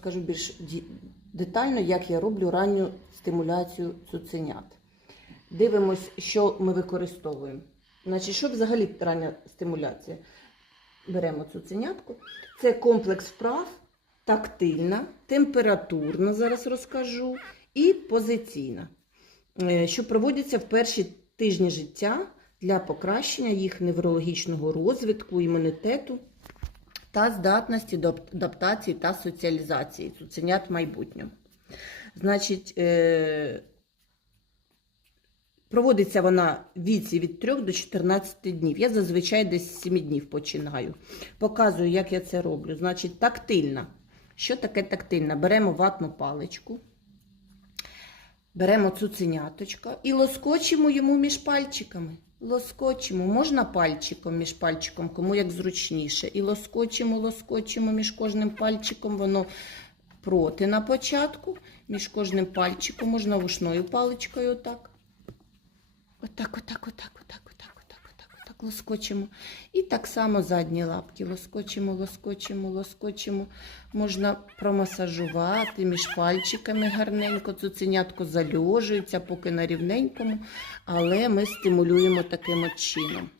розкажу більш детально, як я роблю ранню стимуляцію цуценят. Дивимось, що ми використовуємо. Значить, що взагалі рання стимуляція? Беремо цуценятку. Це комплекс вправ, тактильна, температурна, зараз розкажу, і позиційна, е, що проводяться в перші тижні життя для покращення їх неврологічного розвитку, імунітету та здатності до адаптації та соціалізації цуценят в майбутньому. Значить, е, проводиться вона в віці від 3 до 14 днів. Я зазвичай десь з 7 днів починаю. Показую, як я це роблю. Значить, тактильна. Що таке тактильна? Беремо ватну паличку, беремо цуценяточка і лоскочимо йому між пальчиками. Лоскочимо, можна пальчиком між пальчиком, кому як зручніше. І лоскочимо, лоскочимо між кожним пальчиком, воно проти на початку, між кожним пальчиком, можна вушною паличкою отак. Лоскочимо. І так само задні лапки лоскочимо, лоскочимо, лоскочимо. Можна промасажувати між пальчиками гарненько. Цуценятко зальожується, поки на рівненькому, але ми стимулюємо таким чином.